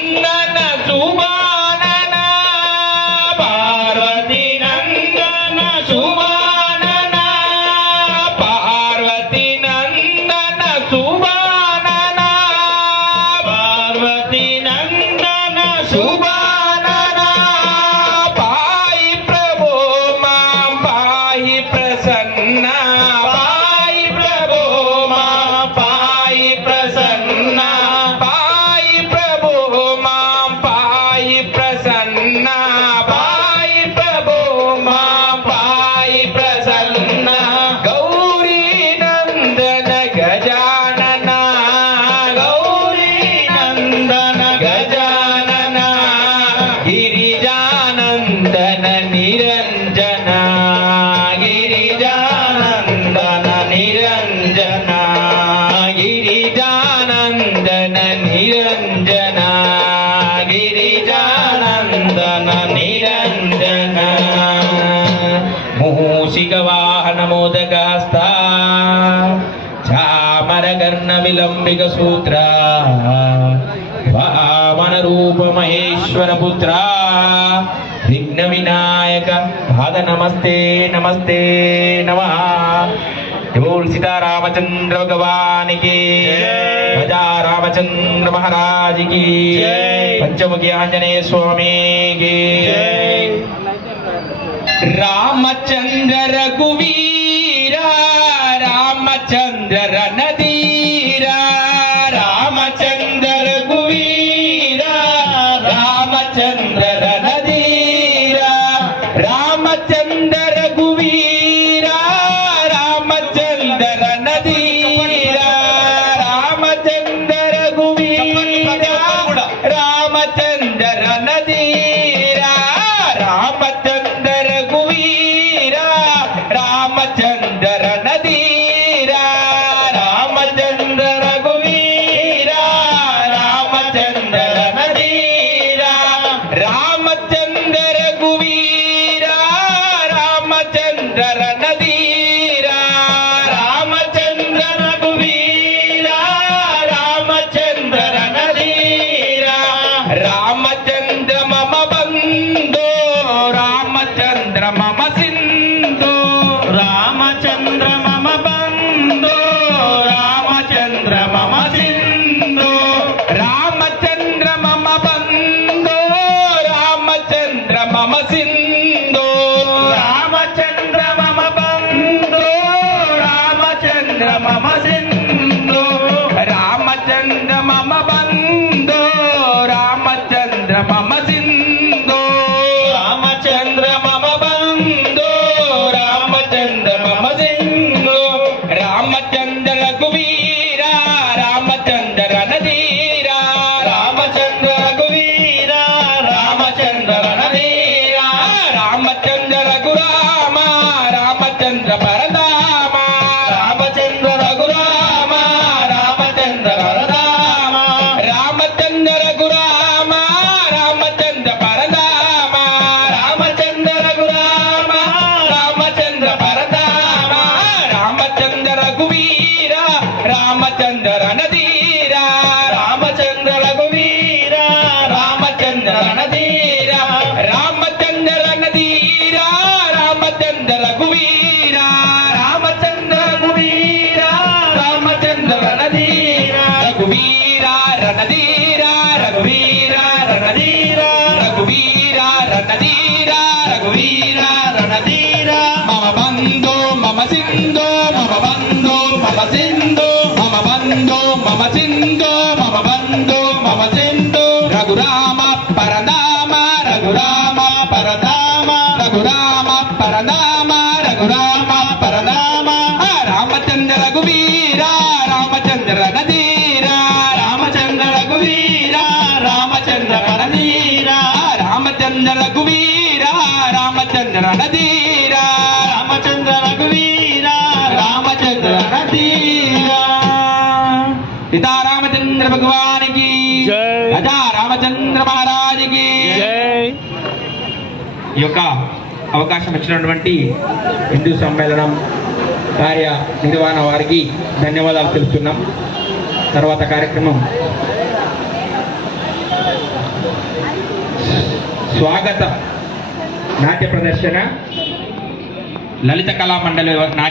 నందన సుబానన పార్వతి నందన సుబానన పార్వతి నందన సుబానన పార్వతి నందన సుబానన పాయి ప్రభో మాం పాయి ప్రసన్న పాయి ప్రభో మాం పాయి ప్రసన్న పాయి ప్రభో మాం పాయి ప్రసన్న పాయి ప్రభో మాం పాయి ప్రసన్న గౌరీ నందన గజానన గౌరీ నందన గజానన గిరిజానందన నిరంజన గిరిజానందన నిరంజన గిరిజానందన నిరంజన గిరిజానందన నిరంజన మూషిక వాహన మోదకాస్త చామరకర్ణ విలంబిక సూత్ర వామన రూప మహేశ్వర పుత్ర విఘ్న వినాయక పాద నమస్తే నమస్తే నమః। बोल सीतारामचंद्र भगवान की राजा रामचंद्र महाराज की पंचमुखी आंजनेय स्वामी की रामचंद्र रघुवीरा रामचंद्र रणधीरा रामचंद्र रघुवीरा रामचंद्र रणधीरा रामचंद्र रघुवीरा रामचंद्र रणधीरा रामचंद्र रघुवीरा रामचंद्र रणधीरा रामचंद्र रघुवीरा रामचंद्र रणधीरा रामचंद्र रघुवीरा रामचंद्र रणधीरा रामचंद्र रघुवीरा रामचंद्र रणधीरा रामचंद्र रघुवीरा रामचंद्र रणधीरा रामचंद्र मम बंधो रामचंद्र मम सिंधु रामचंद्र मम बंधो रामचंद्र मम सिंधु रामचंद्र मम बंधो रामचंद्र मम सिंधु रामचंद्र मम बंधो रामचंद्र मम सिंधु रामचंद्र मम बंधो रामचंद्र मम सिंधु रामचंद्र मम बंधो रामचंद्र मम सिंधु रामचंद्र रघुवीरा रामचंद्र रणधीरा रामचंद्र रघुवीरा रामचंद्र रणधीरा रामचंद्र रघुराम रामचंद्र परधाम रामचंद्र रघुराम रामचंद्र परधाम रामचंद्र रघुराम रामचंद्र परधाम रामचंद्र रघुराम रामचंद्र परधाम रामचंद्र रघुवीरा रामचंद्र रणधीरा रामचंद्र रघुवीरा रामचंद्र रणधीरा रामचंद्र रणधीरा रामचंद्र रघुवीरा रामचंद्र रघुवीरा रामचंद्र रणधीरा रघुवीरा रणधीरा रघुवीरा रणधीरा रघुवीरा रणधीरा रघुवीरा रणधीरा मम बंधो मम सिंधु मम बंधो मम सिंधु मम बंधो मम सिंधु मम बंधो मम सिंधु रघुराम परधाम रघुराम परधाम रघुराम परधाम रघुराम परधाम रामचंद्र रघुवीरा रामचंद्र रणधीरा रामचंद्र रघुवीरा रामचंद्र रणधीरा रामचंद्र रघुवीरा रामचंद्र रणधीरा रामचंद्र रघुवीरा रामचंद्र रणधीरा पिता रामचंद्र भगवान की जय। राजा रामचंद्र महाराज की जय। ఈ యొక్క అవకాశం ఇచ్చినటువంటి హిందూ సమ్మేళనం కార్య నిర్వహణ వారికి ధన్యవాదాలు తెలుపుతున్నాం। తర్వాత కార్యక్రమం స్వాగత నాట్య ప్రదర్శన లలిత కళా మండలి నాట్య